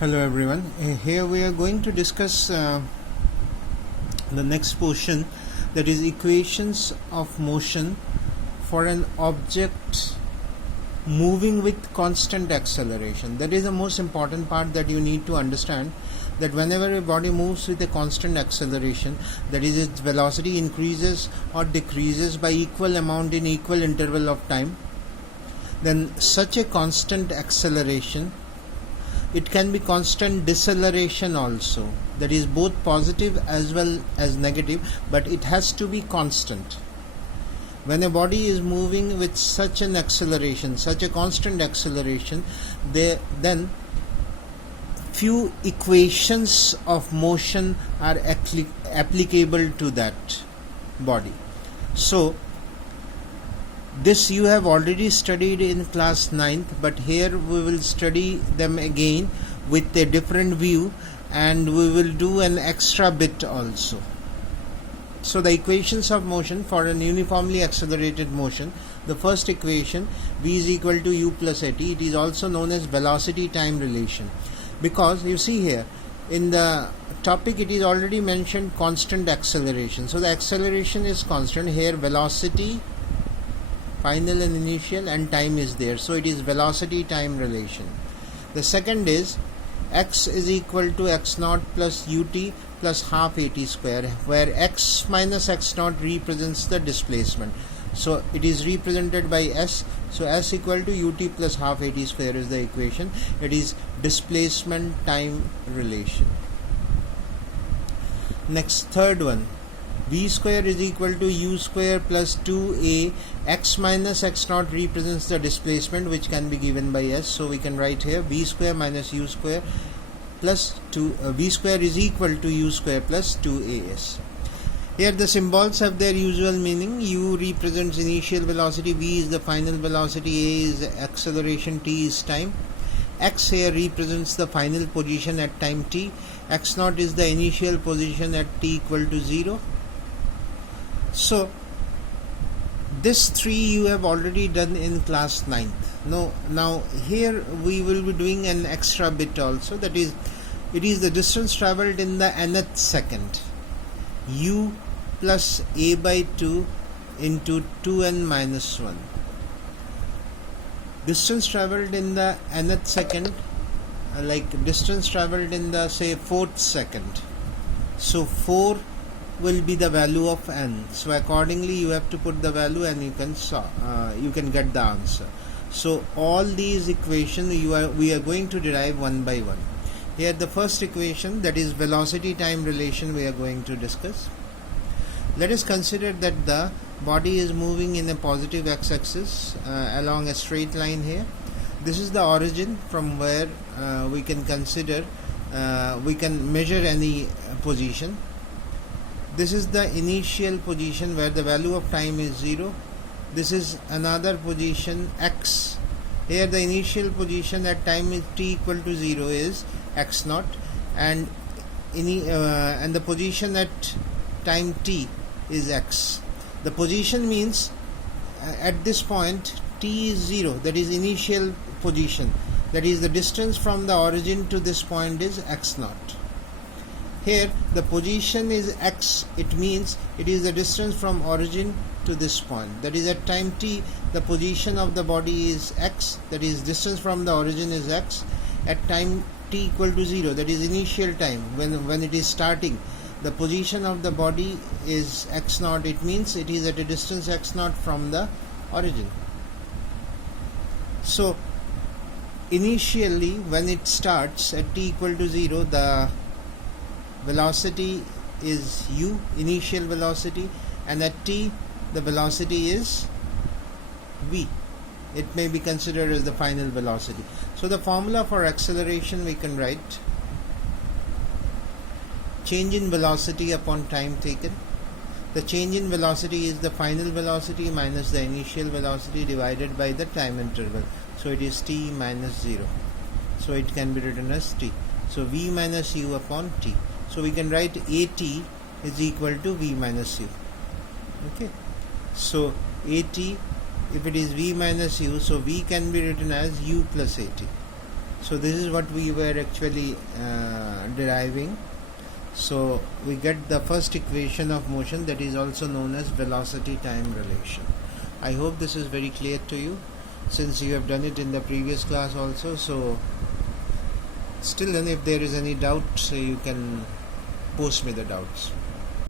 Hello everyone. Here we are going to discuss the next portion, that is equations of motion for an object moving with constant acceleration. That is the most important part that you need to understand, that whenever a body moves with a constant acceleration, that is its velocity increases or decreases by equal amount in equal interval of time, then such a constant acceleration, it can be constant deceleration also, that is both positive as well as negative, but it has to be constant. When a body is moving with such an acceleration, such a constant acceleration, then few equations of motion are applicable to that body. So this you have already studied in class 9th, but here we will study them again with a different view, and we will do an extra bit also. So the equations of motion for an uniformly accelerated motion, the first equation, v is equal to u plus at, it is also known as velocity time relation, because you see here in the topic it is already mentioned constant acceleration. So the acceleration is constant. Here velocity, final and initial, and time is there, so it is velocity time relation. The second is x is equal to x naught plus ut plus half at square, where x minus x naught represents the displacement, so it is represented by s. So s equal to ut plus half at square is the equation. It is displacement time relation. Next, third one, v square is equal to u square plus 2a. X minus x naught represents the displacement, which can be given by s, so we can write here v square minus u square plus 2 v square is equal to u square plus 2as. Here the symbols have their usual meaning. U represents initial velocity, v is the final velocity, a is acceleration, t is time. X here represents the final position at time t, x naught is the initial position at t equal to 0. So this 3 you have already done in class 9th. Now here we will be doing an extra bit also, that is, it is the distance travelled in the nth second, u plus a by 2 into 2n minus 1. Distance travelled in the nth second, like distance travelled in the say 4th second, so 4 will be the value of n, so accordingly you have to put the value and you can get the answer. So all these equations we are going to derive one by one. Here the first equation, that is velocity time relation, we are going to discuss. Let us consider that the body is moving in a positive x-axis along a straight line here. This is the origin from where we can consider we can measure any position. This is the initial position where the value of time is 0. This is another position x. Here the initial position at time is t equal to 0 is x naught, and the position at time t is x. The position means at this point t is 0, that is initial position, that is the distance from the origin to this point is x naught. Here the position is x, it means it is the distance from origin to this point, that is at time t the position of the body is x, that is distance from the origin is x. At time t equal to 0, that is initial time, when it is starting, the position of the body is x naught, it means it is at a distance x naught from the origin. So initially when it starts at t equal to 0, the velocity is u, initial velocity, and at t the velocity is v. It may be considered as the final velocity. So the formula for acceleration we can write change in velocity upon time taken. The change in velocity is the final velocity minus the initial velocity divided by the time interval, so it is t minus 0, so it can be written as t. So v minus u upon t. So we can write at is equal to v minus u. Okay, so at, if it is v minus u, so v can be written as u plus at. So this is what we were actually deriving. So we get the first equation of motion, that is also known as velocity time relation. I hope this is very clear to you, since you have done it in the previous class also. So still then, if there is any doubt, you can post me the doubts.